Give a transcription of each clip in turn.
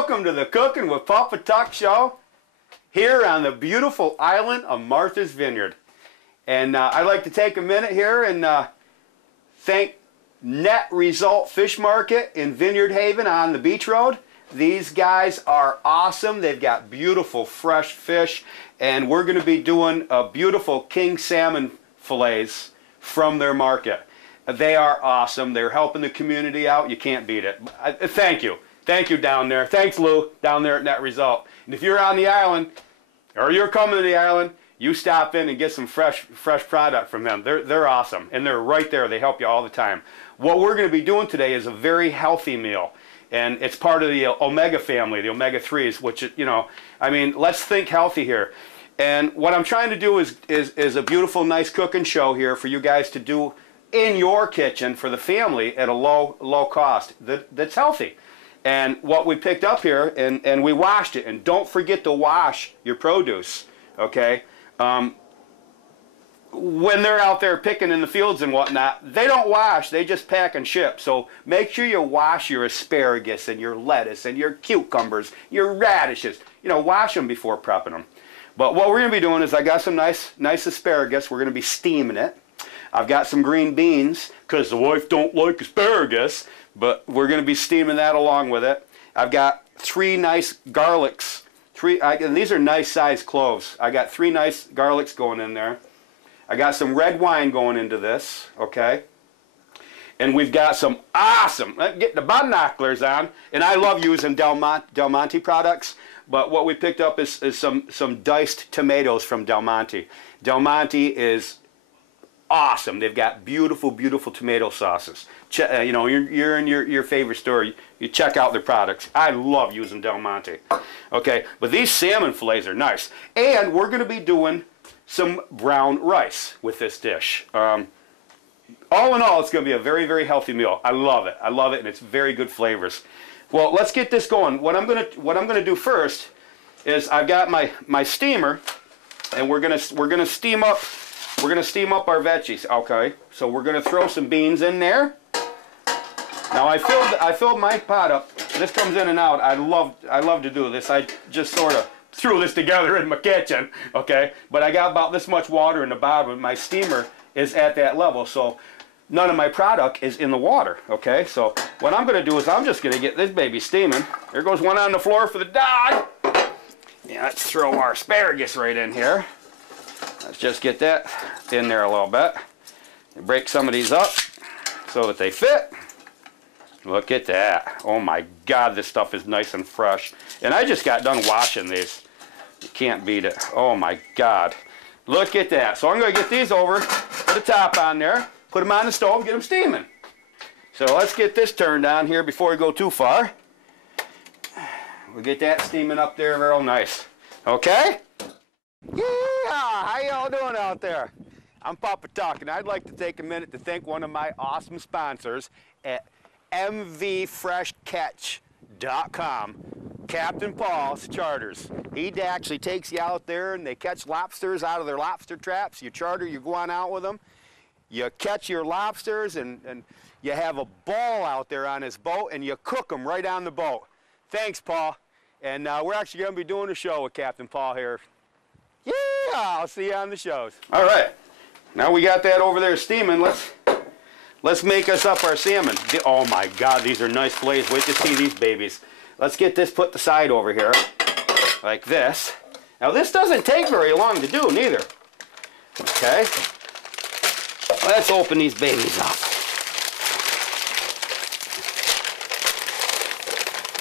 welcome to the Cooking with Papa Tuck show here on the beautiful island of Martha's Vineyard. And I'd like to take a minute here and thank Net Result Fish Market in Vineyard Haven on the Beach Road. These guys are awesome. They've got beautiful fresh fish, and we're going to be doing a beautiful king salmon fillets from their market. They are awesome. They're helping the community out. You can't beat it. Thank you. Thank you down there. Thanks, Lou, down there at Net Result. And if you're on the island, or you're coming to the island, you stop in and get some fresh product from them. They're awesome, and they're right there. They help you all the time. What we're going to be doing today is a very healthy meal, and it's part of the omega family, the omega-3s, which, you know, I mean, let's think healthy here. And what I'm trying to do is a beautiful, nice cooking show here for you guys to do in your kitchen for the family at a low cost that's healthy. And what we picked up here, and we washed it, and don't forget to wash your produce, okay? When they're out there picking in the fields and whatnot, they don't wash, they just pack and ship. So make sure you wash your asparagus and your lettuce and your cucumbers, your radishes. You know, wash them before prepping them. But what we're going to be doing is I got some nice asparagus. We're going to be steaming it. I've got some green beans because the wife don't like asparagus, but we're going to be steaming that along with it. I've got 3 nice garlics. And these are nice sized cloves. I got 3 nice garlics going in there. I got some red wine going into this, okay? And we've got some awesome, get the binoculars on, and I love using Del Monte products, but what we picked up is some diced tomatoes from Del Monte. Del Monte is awesome. They've got beautiful, beautiful tomato sauces. You know, you're in your favorite store, you check out their products. I love using Del Monte. Okay, but these salmon fillets are nice. And we're going to be doing some brown rice with this dish. All in all, it's going to be a very, very healthy meal. I love it. I love it, and it's very good flavors. Well, let's get this going. What I'm going to do first is I've got my steamer, and we're going to steam up. We're going to steam up our veggies. Okay, so we're going to throw some beans in there. Now I filled my pot up. This comes in and out. I love to do this. I just sort of threw this together in my kitchen, okay? But I got about this much water in the bottom, and my steamer is at that level, so none of my product is in the water, okay? So what I'm going to do is I'm just going to get this baby steaming. There goes one on the floor for the dog. Yeah, let's throw our asparagus right in here. Let's just get that in there a little bit. And break some of these up so that they fit. Look at that. Oh my God, this stuff is nice and fresh. And I just got done washing these. You can't beat it. Oh my God. Look at that. So I'm going to get these over, put the top on there, put them on the stove, get them steaming. So let's get this turned on here before we go too far. We'll get that steaming up there real nice. Okay? Yeah! How y'all doing out there? I'm Papa Tuck, and I'd like to take a minute to thank one of my awesome sponsors at mvfreshcatch.com, Captain Paul's Charters. He actually takes you out there and they catch lobsters out of their lobster traps. You charter, you go on out with them. You catch your lobsters and you have a ball out there on his boat and you cook them right on the boat. Thanks, Paul. And we're actually going to be doing a show with Captain Paul here. Yeah, I'll see you on the shows. All right. Now we got that over there steaming. Let's make us up our salmon. Oh my God, these are nice fillets. Wait to see these babies. Let's get this put aside over here, like this. Now this doesn't take very long to do, neither. Okay. Let's open these babies up.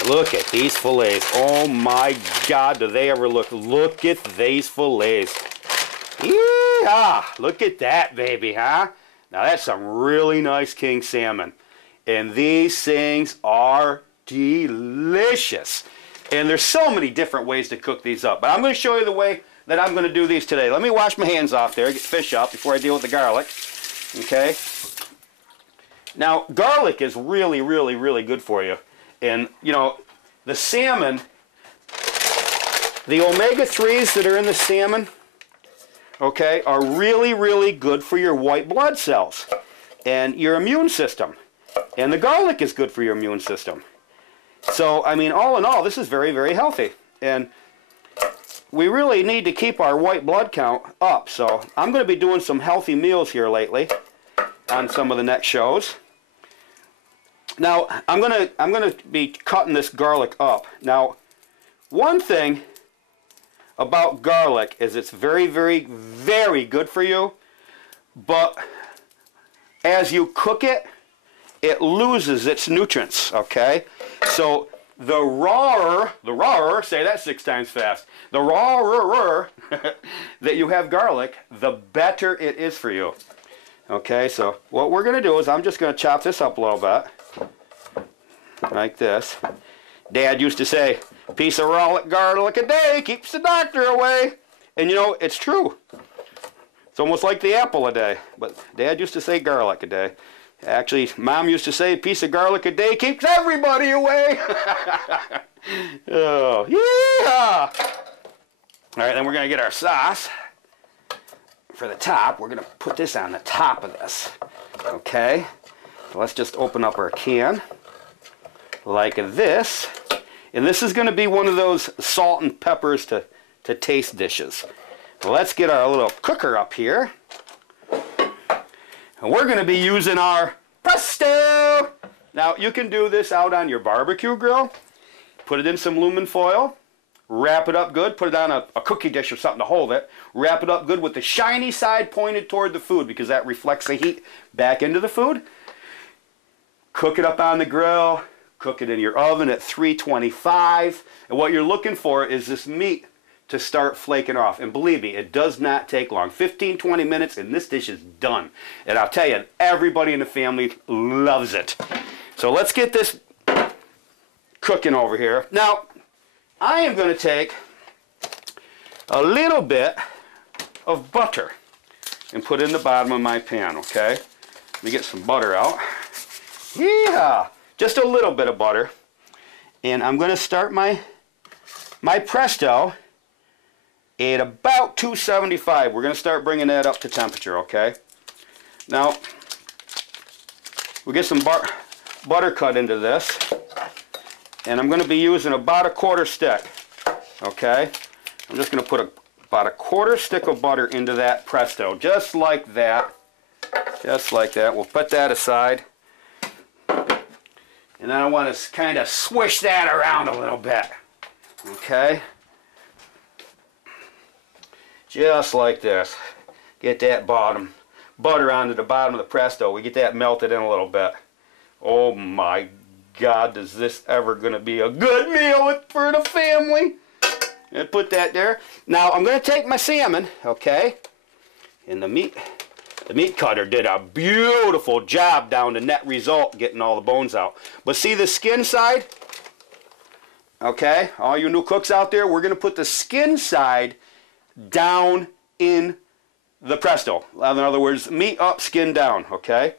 Look at these fillets. Oh my God, do they ever look? Look at these fillets. Yeah, look at that baby, huh? Now that's some really nice king salmon. And these things are delicious. And there's so many different ways to cook these up. But I'm going to show you the way that I'm going to do these today. Let me wash my hands off there, get fish up before I deal with the garlic. Okay? Now, garlic is really, really, really good for you. And, you know, the salmon, the omega-3s that are in the salmon, okay, are really, really good for your white blood cells and your immune system. And the garlic is good for your immune system. So, I mean, all in all, this is very, very healthy. And we really need to keep our white blood count up. So I'm going to be doing some healthy meals here lately on some of the next shows. Now, I'm gonna be cutting this garlic up. Now, one thing about garlic is it's very, very, very good for you, but as you cook it, it loses its nutrients, okay? So the rawer, say that 6 times fast, the rawer that you have garlic, the better it is for you. Okay, so what we're gonna do is I'm just gonna chop this up a little bit. Like this. Dad used to say, piece of raw garlic a day keeps the doctor away. And you know, it's true. It's almost like the apple a day. But Dad used to say garlic a day. Actually, Mom used to say, a piece of garlic a day keeps everybody away. Oh, yeah! All right, then we're going to get our sauce. For the top, we're going to put this on the top of this. Okay? So let's just open up our can. Like this, and this is going to be one of those salt and peppers to taste dishes. Let's get our little cooker up here, and we're going to be using our Presto. Now you can do this out on your barbecue grill, put it in some aluminum foil, wrap it up good, put it on a cookie dish or something to hold it, wrap it up good with the shiny side pointed toward the food because that reflects the heat back into the food. Cook it up on the grill. Cook it in your oven at 325. And what you're looking for is this meat to start flaking off. And believe me, it does not take long. 15, 20 minutes and this dish is done. And I'll tell you, everybody in the family loves it. So let's get this cooking over here. Now, I am going to take a little bit of butter and put it in the bottom of my pan, okay? Let me get some butter out. Yeah! Just a little bit of butter, and I'm going to start my Presto at about 275. We're going to start bringing that up to temperature, okay? Now, we'll get some butter cut into this, and I'm going to be using about a 1/4 stick, okay? I'm just going to put about a 1/4 stick of butter into that Presto, just like that. Just like that. We'll put that aside. And then I want to kind of swish that around a little bit. Okay? Just like this. Get that butter onto the bottom of the Presto. We get that melted in a little bit. Oh my God, is this ever going to be a good meal for the family? And put that there. Now I'm going to take my salmon, okay? And the meat cutter did a beautiful job down to net result getting all the bones out. But see the skin side? Okay, all you new cooks out there, we're going to put the skin side down in the Presto. In other words, meat up, skin down, okay?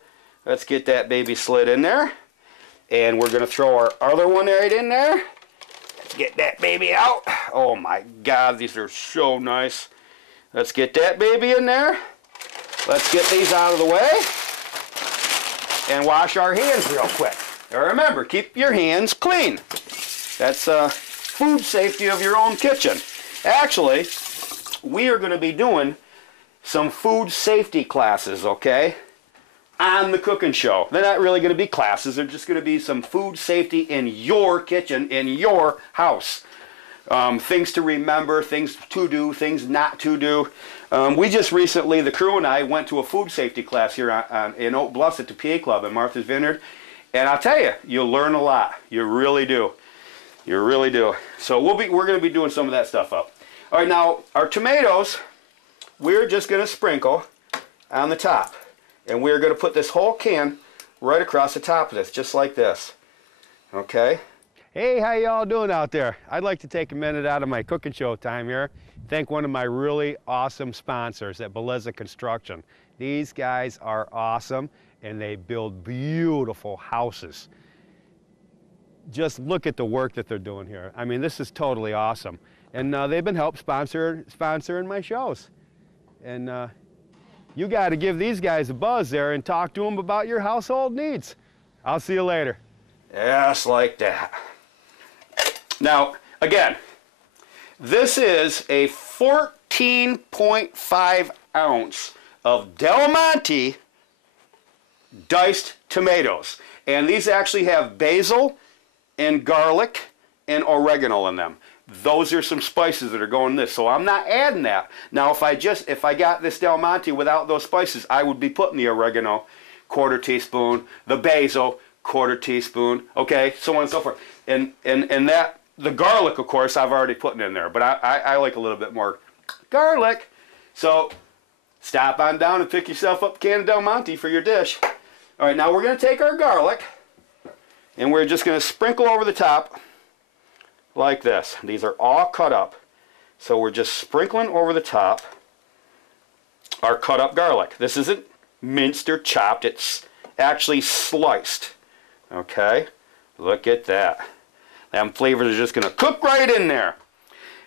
Let's get that baby slid in there. And we're going to throw our other one right in there. Get that baby out. Oh my God, these are so nice. Let's get that baby in there. Let's get these out of the way and wash our hands real quick. Now remember, keep your hands clean. That's food safety of your own kitchen. Actually, we are going to be doing some food safety classes, okay, on the cooking show. They're not really going to be classes. They're just going to be some food safety in your kitchen, in your house. Things to remember, things to do, things not to do. We just recently, the crew and I, went to a food safety class here in Oak Bluffs at the PA Club in Martha's Vineyard. And I'll tell you, you'll learn a lot. You really do. You really do. So we're going to be doing some of that stuff up. All right, now our tomatoes, we're just going to sprinkle on the top. And we're going to put this whole can right across the top of this, just like this. Okay? Hey, how y'all doing out there? I'd like to take a minute out of my cooking show time here. Thank one of my really awesome sponsors at Beleza Construction. These guys are awesome and they build beautiful houses. Just look at the work that they're doing here. I mean, this is totally awesome. And they've been sponsoring my shows. And you got to give these guys a buzz there and talk to them about your household needs. I'll see you later. Just like that. Now, again, this is a 14.5 ounce of Del Monte diced tomatoes. And these actually have basil and garlic and oregano in them. Those are some spices that are going in this. So I'm not adding that. Now if I got this Del Monte without those spices, I would be putting the oregano, 1/4 teaspoon, the basil, 1/4 teaspoon, okay, so on and so forth. And that, the garlic, of course, I've already put in there, but I like a little bit more garlic. So stop on down and pick yourself up a can of Del Monte for your dish. All right, now we're going to take our garlic and we're just going to sprinkle over the top like this. These are all cut up. So we're just sprinkling over the top our cut up garlic. This isn't minced or chopped, it's actually sliced. Okay, look at that. Them flavors are just going to cook right in there.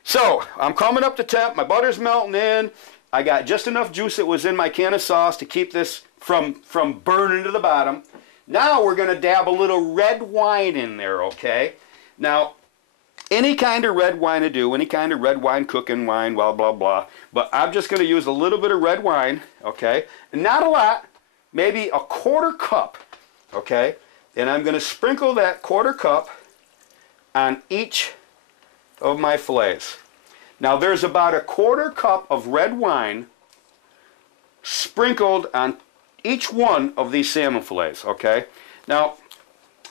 So I'm coming up to temp, my butter's melting in. I got just enough juice that was in my can of sauce to keep this from burning to the bottom. Now we're going to dab a little red wine in there, okay? Now, any kind of red wine to do, any kind of red wine, cooking wine, blah, blah, blah. But I'm just going to use a little bit of red wine, okay? And not a lot, maybe a 1/4 cup, okay? And I'm going to sprinkle that 1/4 cup on each of my fillets. Now there's about a 1/4 cup of red wine sprinkled on each one of these salmon fillets, okay? Now,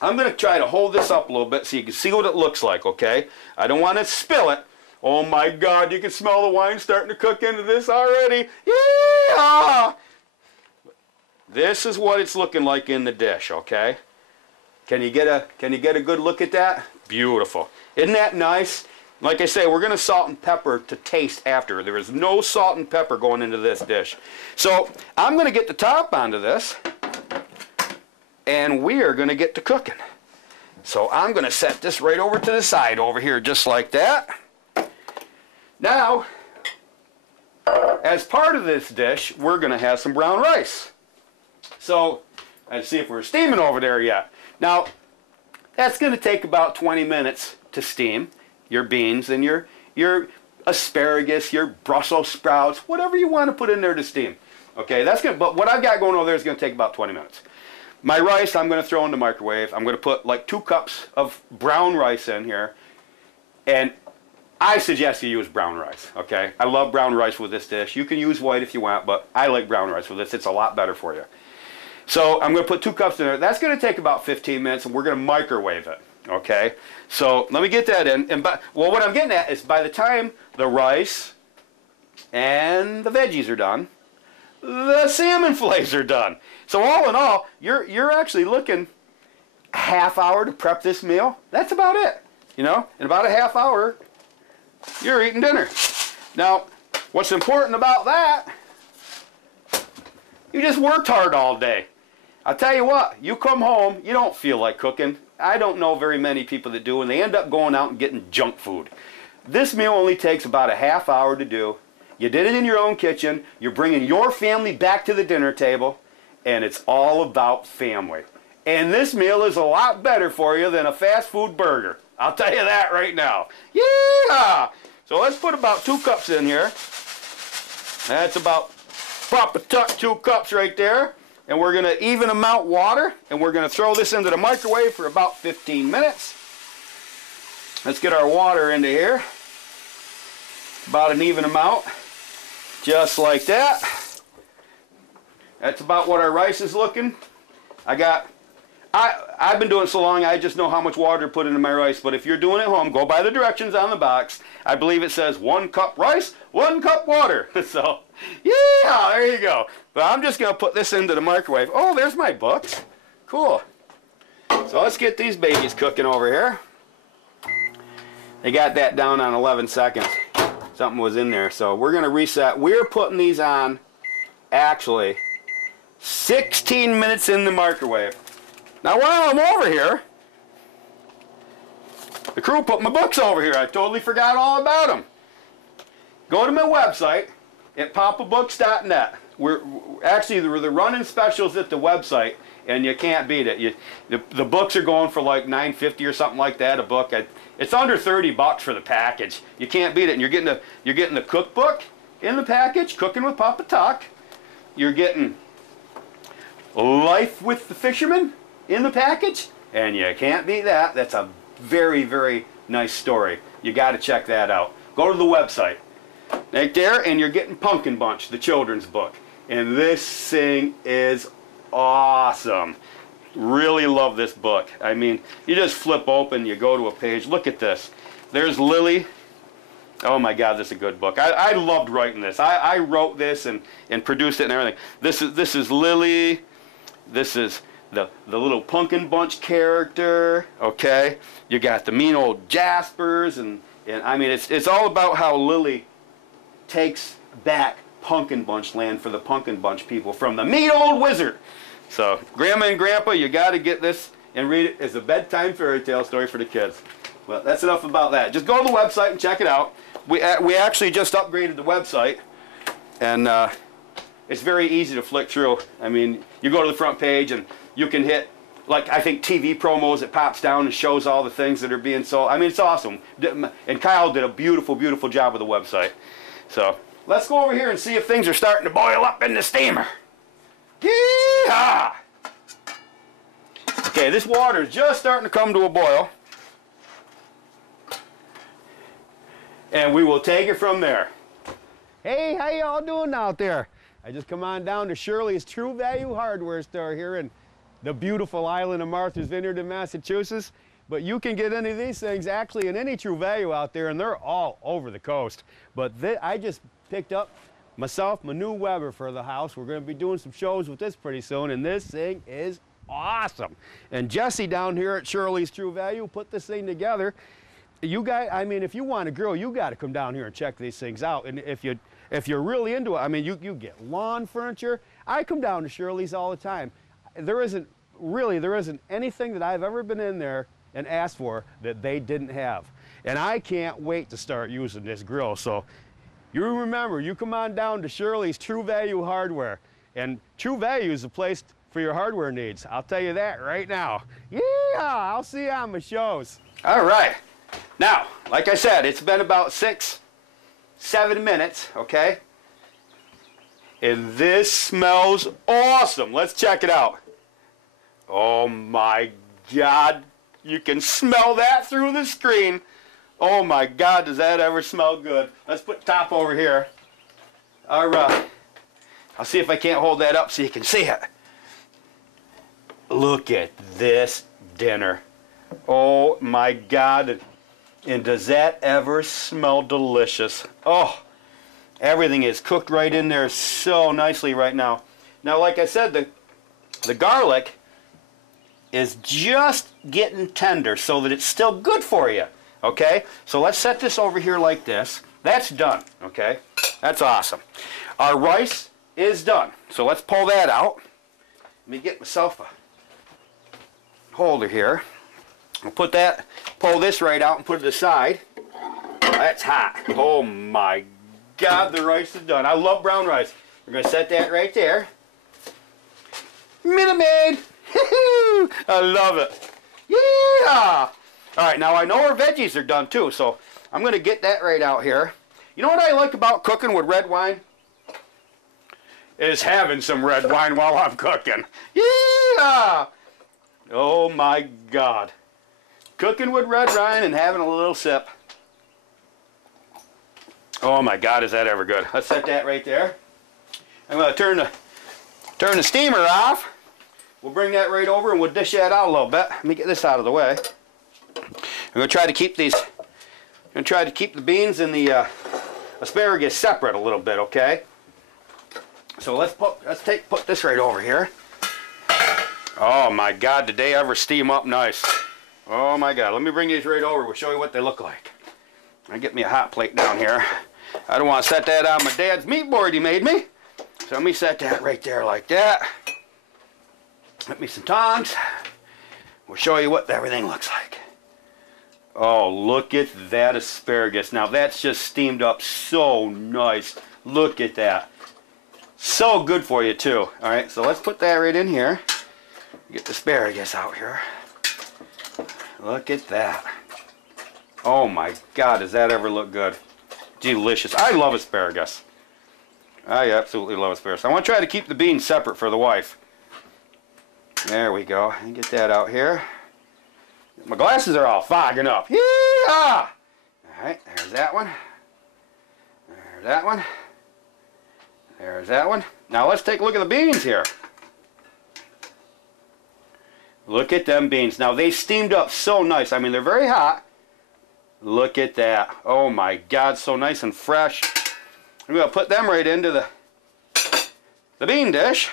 I'm going to try to hold this up a little bit so you can see what it looks like, okay? I don't want to spill it. Oh my God, you can smell the wine starting to cook into this already. Yeah! This is what it's looking like in the dish, okay? Can you get a good look at that? Beautiful. Isn't that nice? Like I say, we're going to salt and pepper to taste after. There is no salt and pepper going into this dish. So I'm going to get the top onto this, and we are going to get to cooking. So I'm going to set this right over to the side over here, just like that. Now, as part of this dish, we're going to have some brown rice. So let's see if we're steaming over there yet. Now, that's going to take about 20 minutes to steam. Your beans and your asparagus, your Brussels sprouts, whatever you want to put in there to steam. Okay, that's good. But what I've got going over there is going to take about 20 minutes. My rice I'm going to throw in the microwave. I'm going to put like 2 cups of brown rice in here. And I suggest you use brown rice, okay? I love brown rice with this dish. You can use white if you want, but I like brown rice with this. It's a lot better for you. So I'm going to put 2 cups in there. That's going to take about 15 minutes, and we're going to microwave it. Okay, so let me get that in. And well, what I'm getting at is by the time the rice and the veggies are done, the salmon fillets are done. So all in all, you're actually looking a half hour to prep this meal. That's about it. You know, in about a half hour, you're eating dinner. Now, what's important about that? You just worked hard all day. I'll tell you what, you come home, you don't feel like cooking. I don't know very many people that do, and they end up going out and getting junk food. This meal only takes about a half hour to do. You did it in your own kitchen. You're bringing your family back to the dinner table, and it's all about family. And this meal is a lot better for you than a fast food burger. I'll tell you that right now. Yeah! So let's put about 2 cups in here. That's about proper tuck 2 cups right there. And we're going to even amount water, and we're going to throw this into the microwave for about 15 minutes. Let's get our water into here. About an even amount, just like that. That's about what our rice is looking. I've been doing it so long, I just know how much water to put into my rice, but if you're doing it at home, go by the directions on the box. I believe it says 1 cup rice, 1 cup water. So, yeah, there you go. But I'm just going to put this into the microwave. Oh, there's my books. Cool. So let's get these babies cooking over here. They got that down on 11 seconds. Something was in there, so we're going to reset. We're putting these on, actually, 16 minutes in the microwave. Now while I'm over here, the crew put my books over here. I totally forgot all about them. Go to my website at papabooks.net. We're running specials at the website, and you can't beat it. The books are going for like $9.50 or something like that a book. It's under $30 for the package. You can't beat it. And you're getting the cookbook in the package, Cooking with Papa Tuck. You're getting Life with the Fisherman in the package, and you can't beat that. That's a very, very nice story. You got to check that out. Go to the website right there, and you're getting Pumpkin Bunch, the children's book. And this thing is awesome. Really love this book. I mean, you just flip open, you go to a page. Look at this. There's Lily. Oh my God, this is a good book. I loved writing this. I wrote this and produced it and everything. This is Lily. This is the little Pumpkin Bunch character. Okay, you got the mean old Jaspers, and I mean it's all about how Lily takes back Pumpkin Bunch land for the Pumpkin Bunch people from the mean old wizard. So, Grandma and Grandpa, you got to get this and read it as a bedtime fairy tale story for the kids. Well, that's enough about that. Just go to the website and check it out. We actually just upgraded the website, and it's very easy to flick through. I mean, you go to the front page and you can hit, like, I think TV promos. It pops down and shows all the things that are being sold. I mean, it's awesome. And Kyle did a beautiful, beautiful job with the website. So, let's go over here and see if things are starting to boil up in the steamer. Yee-haw! Okay, this water is just starting to come to a boil. And we will take it from there. Hey, how y'all doing out there? I just come on down to Shirley's True Value Hardware store here in the beautiful island of Martha's Vineyard in Massachusetts. But you can get any of these things actually in any True Value out there, and they're all over the coast. But I just picked up myself my new Weber for the house. We're going to be doing some shows with this pretty soon, and this thing is awesome. And Jesse down here at Shirley's True Value put this thing together. You guys, I mean, if you want to grill, you got to come down here and check these things out. And if you're really into it, I mean, you get lawn furniture. I come down to Shirley's all the time. There isn't anything that I've ever been in there and asked for that they didn't have. And I can't wait to start using this grill. So you remember, you come on down to Shirley's True Value Hardware. And True Value is the place for your hardware needs. I'll tell you that right now. Yeah, I'll see you on my shows. All right. Now, like I said, it's been about 6-7 minutes, okay? And this smells awesome. Let's check it out. Oh my God. You can smell that through the screen. Oh my God, does that ever smell good? Let's put the top over here. All right. I'll see if I can't hold that up so you can see it. Look at this dinner. Oh my God. And does that ever smell delicious? Oh, everything is cooked right in there so nicely right now. Now, like I said, the garlic is just getting tender so that it's still good for you. Okay, so let's set this over here like this. That's done, okay? That's awesome. Our rice is done. So let's pull that out. Let me get myself a holder here. I'll pull this right out and put it aside. That's hot. Oh my God, the rice is done. I love brown rice. We're going to set that right there. Minute Maid! I love it. Yeah! All right, now I know our veggies are done too, so I'm going to get that right out here. You know what I like about cooking with red wine? Is having some red wine while I'm cooking. Yeah! Oh my God. Cooking with red wine and having a little sip. Oh my God, is that ever good. Let's set that right there. I'm going to turn the steamer off. We'll bring that right over and we'll dish that out a little bit. Let me get this out of the way. I'm going to try to keep the beans and the asparagus separate a little bit, okay? So let's put this right over here. Oh my God, did they ever steam up nice? Oh my God, let me bring these right over. We'll show you what they look like. I'll get me a hot plate down here. I don't want to set that on my dad's meat board he made me. So let me set that right there like that. Get me some tongs. We'll show you what everything looks like. Oh, look at that asparagus. Now that's just steamed up so nice. Look at that. So good for you too. All right, so let's put that right in here. Get the asparagus out here. Look at that. Oh my God, does that ever look good? Delicious. I love asparagus. I absolutely love asparagus. I want to try to keep the beans separate for the wife. There we go. And get that out here. My glasses are all fogging up. Yee-haw! Alright, there's that one. There's that one. There's that one. Now let's take a look at the beans here. Look at them beans. Now they steamed up so nice. I mean, they're very hot. Look at that. Oh my God, so nice and fresh. I'm going to put them right into the bean dish.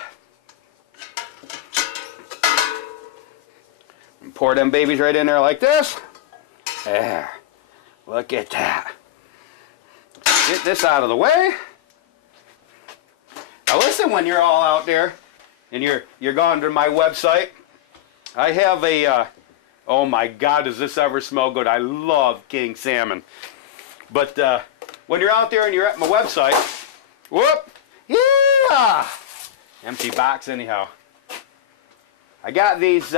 And pour them babies right in there like this. There. Look at that. Get this out of the way. Now listen, when you're all out there and you're going to my website, I have a, oh my God, does this ever smell good? I love king salmon. But when you're out there and you're at my website, whoop, yeah, empty box anyhow. I got these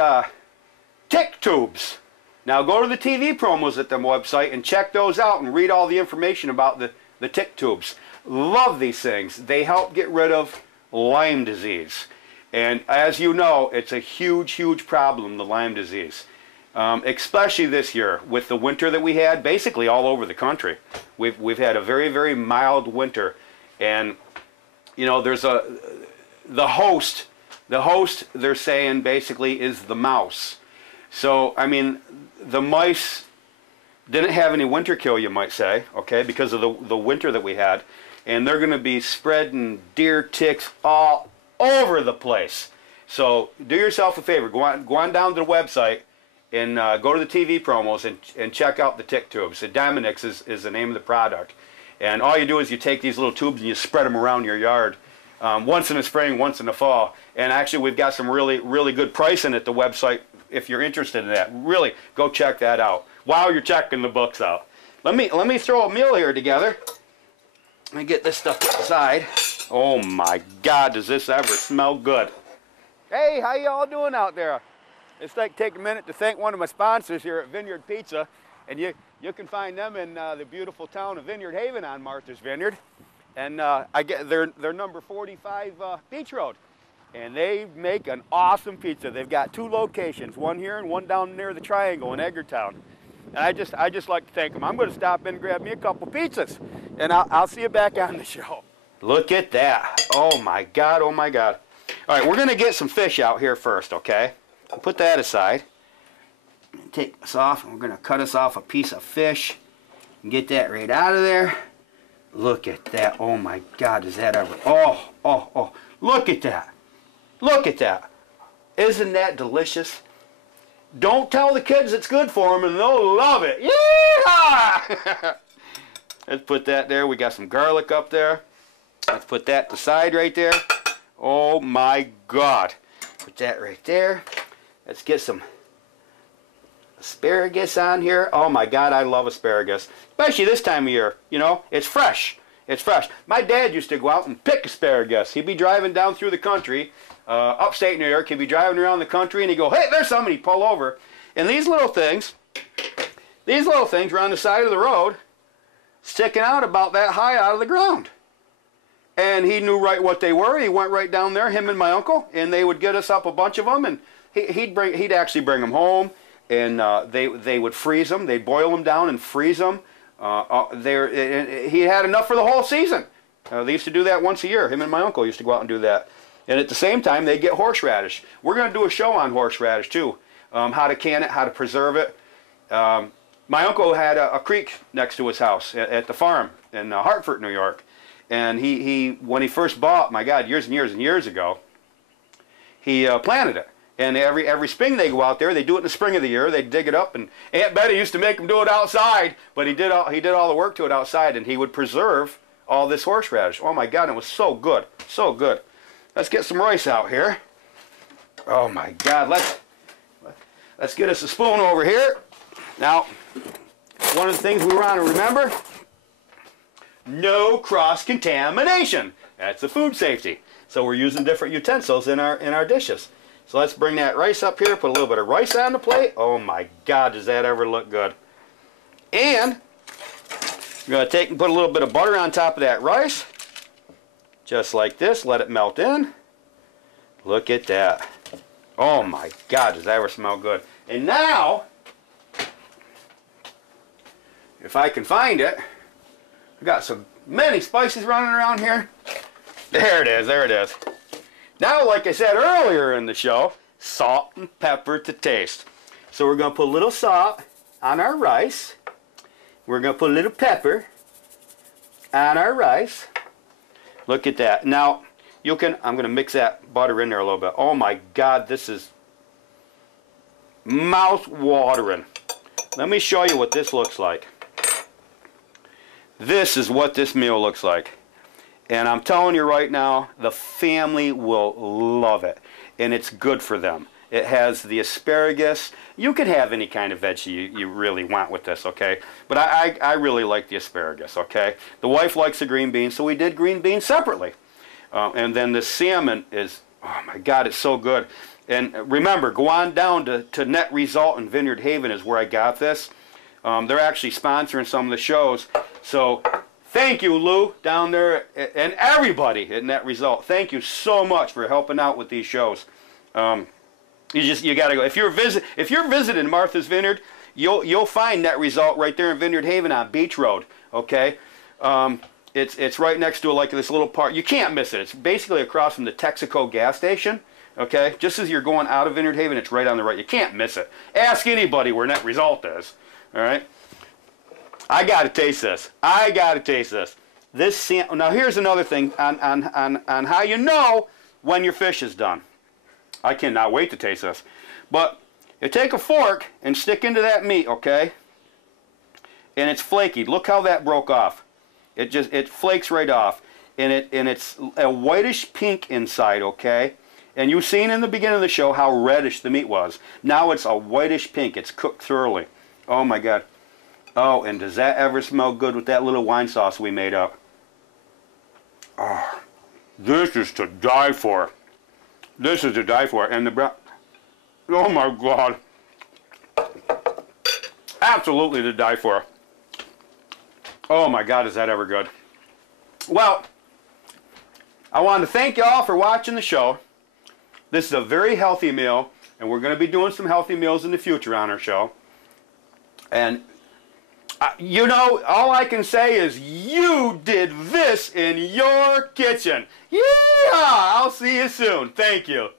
tick tubes. Now go to the TV promos at the website and check those out and read all the information about the tick tubes. Love these things. They help get rid of Lyme disease. And as you know, it's a huge, huge problem, the Lyme disease. Especially this year with the winter that we had, basically all over the country. We've had a very, very mild winter. And, you know, there's the host they're saying basically is the mouse. So, I mean, the mice didn't have any winter kill, you might say, okay, because of the winter that we had. And they're going to be spreading deer ticks all over the place. So do yourself a favor, go on down to the website and go to the TV promos and check out the tick tubes. The Dominix is the name of the product. And all you do is you take these little tubes and you spread them around your yard. Once in the spring, once in the fall. And actually we've got some really, really good pricing at the website if you're interested in that. Really, go check that out while you're checking the books out. Let me throw a meal here together. Let me get this stuff aside. Oh my God, does this ever smell good. Hey, how y'all doing out there? It's like take a minute to thank one of my sponsors here at Vineyard Pizza. And you can find them in the beautiful town of Vineyard Haven on Martha's Vineyard. And they're number 45 Beach Road. And they make an awesome pizza. They've got 2 locations, one here and one down near the Triangle in Edgartown. And I just like to thank them. I'm going to stop in and grab me a couple pizzas. And I'll see you back on the show. Look at that. Oh my God, oh my God. All right, we're going to get some fish out here first, okay? I'll put that aside. Take this off, and we're going to cut us off a piece of fish and get that right out of there. Look at that. Oh my God, does that ever... Oh, oh, oh. Look at that. Look at that. Isn't that delicious? Don't tell the kids it's good for them and they'll love it. Yeehaw! Let's put that there. We got some garlic up there. Let's put that to the side right there. Oh my God. Put that right there. Let's get some asparagus on here. Oh my God, I love asparagus. Especially this time of year. You know, it's fresh. It's fresh. My dad used to go out and pick asparagus. He'd be driving down through the country, upstate New York. He'd be driving around the country and he'd go, hey, there's somebody, pull over. And these little things were on the side of the road, sticking out about that high out of the ground. And he knew right what they were. He went right down there, him and my uncle, and they would get us up a bunch of them, and he'd actually bring them home, and they would freeze them. They'd boil them down and freeze them. He had enough for the whole season. They used to do that once a year. Him and my uncle used to go out and do that. And at the same time, they'd get horseradish. We're going to do a show on horseradish too. How to can it, how to preserve it. My uncle had a creek next to his house at the farm in Hartford, New York. And when he first bought, my God, years and years and years ago, he planted it. And every spring they go out there. They do it in the spring of the year. They dig it up, and Aunt Betty used to make them do it outside. But he did all the work to it outside, and he would preserve all this horseradish. Oh my God, it was so good, so good. Let's get some rice out here. Oh my God, let's get us a spoon over here. Now, one of the things we want to remember: no cross-contamination. That's the food safety. So we're using different utensils in our dishes. So let's bring that rice up here, put a little bit of rice on the plate. Oh my God, does that ever look good. And we're going to take and put a little bit of butter on top of that rice. Just like this, let it melt in. Look at that. Oh my God, does that ever smell good. And now, if I can find it, I've got so many spices running around here. There it is, there it is. Now, like I said earlier in the show, salt and pepper to taste. So we're going to put a little salt on our rice. We're going to put a little pepper on our rice. Look at that. Now, you can, I'm going to mix that butter in there a little bit. Oh my God, this is mouth-watering. Let me show you what this looks like. This is what this meal looks like. And I'm telling you right now, the family will love it. And it's good for them. It has the asparagus. You can have any kind of veggie you really want with this, okay? But I really like the asparagus, okay? The wife likes the green beans, so we did green beans separately. And then the salmon is, oh my God, it's so good. And remember, go on down to Net Result in Vineyard Haven is where I got this. They're actually sponsoring some of the shows. So thank you, Lou, down there, and everybody at Net Result. Thank you so much for helping out with these shows. You got to go. If you're visiting Martha's Vineyard, you'll find Net Result right there in Vineyard Haven on Beach Road. Okay, it's right next to like this little park. You can't miss it. It's basically across from the Texaco gas station. Okay, just as you're going out of Vineyard Haven, it's right on the right. You can't miss it. Ask anybody where Net Result is. All right. I got to taste this. I got to taste this. Now here's another thing on how you know when your fish is done. I cannot wait to taste this. But you take a fork and stick into that meat, okay? And it's flaky. Look how that broke off. It flakes right off. And it's a whitish pink inside, okay? And you've seen in the beginning of the show how reddish the meat was. Now it's a whitish pink. It's cooked thoroughly. Oh my God. Oh, and does that ever smell good with that little wine sauce we made up? Oh, this is to die for. This is to die for. And the brown, oh my God. Absolutely to die for. Oh my God, is that ever good. Well, I want to thank you all for watching the show. This is a very healthy meal, and we're going to be doing some healthy meals in the future on our show. And you know, all I can say is you did this in your kitchen. Yeah! I'll see you soon. Thank you.